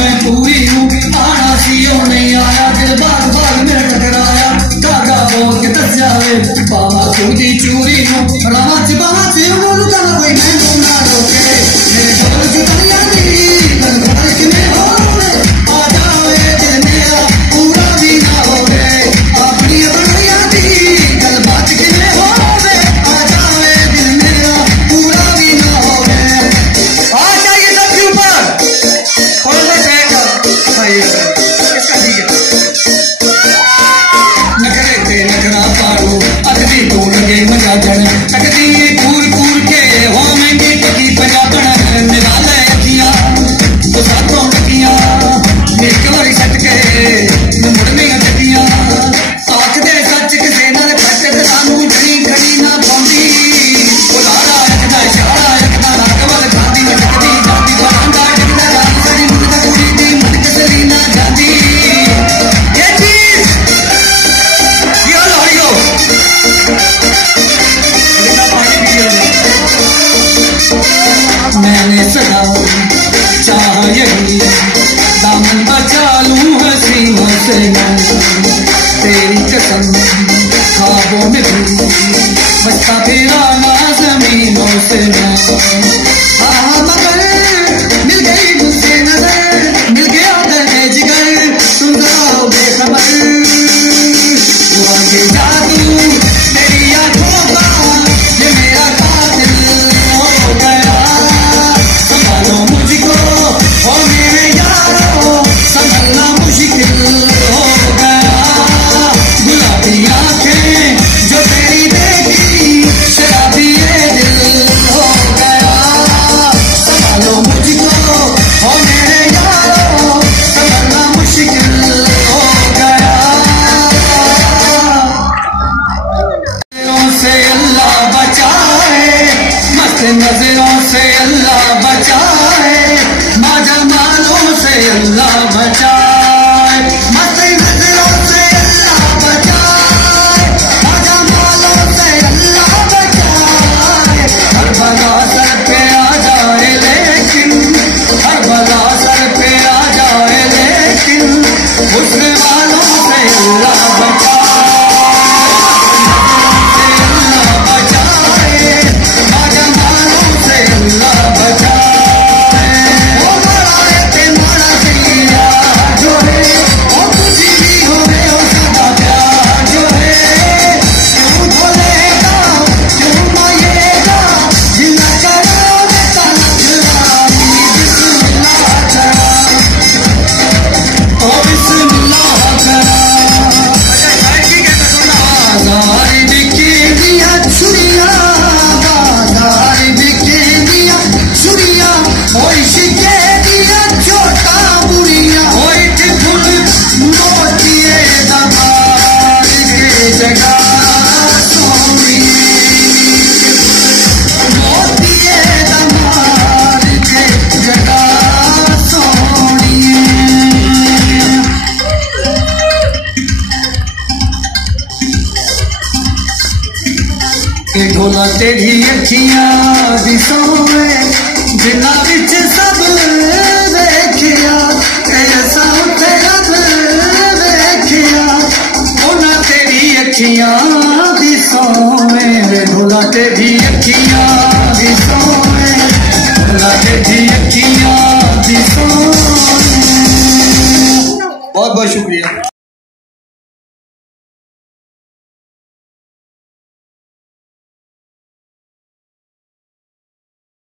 मैं पूरी हूँ आना सीओ नहीं आया दिल बार बार मेरा टकराया धागा बोल के दस जावे बाबा चूड़ी चूरी हूँ रामा से बोलू तो कोई मैं ना रोके मेरे ढोल की दुनिया दी कल घर में हो आ जावे दिल मेरा पूरा भी ना हो गए अपनी दुनिया दी कल बात के में हो आ जावे दिल मेरा पूरा भी ना हो गए आ जाइए सबके ऊपर और इसका ठीक है नखरे पे नखरा पाड़ो अगली तो लगे मजा जन तकदी कूर कूर के हो मैं की टकी पंजाबन निराले अखियां तो सातों लगियां एक बारी सट के मुड़ने टकियां आख दे सच किसे नाल खट ते सानू जणी खड़ी ना पाउंदी बुलारा रखदा इशारा रखदा रागवल गांधी टकदी जाती बरांडा टकदा रात सारी मुंडा कुड़ी दी मुंड चली ना जाती ये चीज यो लोरियो मैंने सदा चाह यही दामन बचा लूं हसीनों से मैं तेरी कसम ख्वाबों में भी बचता फिरा ना जमीनों से मैं हाँ मगर मिल गई मुझसे नजर मिल गया दर्द जिगर तुम जाओ बेखबर वो आगे जादू मेरी आंखों का ये मेरा कातिल हो गया संभालो मुझको ओ मेरे यारो संभलना मुश्किल हो गया गुलाबी आंखें जो तेरी देखी शराबी ये दिल हो गया संभालो मुझको ओ मेरे यारो संभलना मुश्किल हो गया से अल्लाह बचाए मस्त नजरों से अल्लाह बचाए माजमालों से अल्लाह बचाए मस्त नजरों से अल्लाह बचाए माजमालों से अल्लाह बचाए हर बला सर पे आ जाए लेकिन हर बला सर पे आ जाए लेकिन हुस्न वालों से अल्लाह बचाए ढोला तेरी अखियां दिसोवे जिन्ना विच सब देखिया ऐसा उठे रब देखिया ओना तेरी अखियां दिसोवे ढोला तेरी अखियां दिसोवे ढोला तेरी अखियां दिसोवे बहुत बहुत शुक्रिया।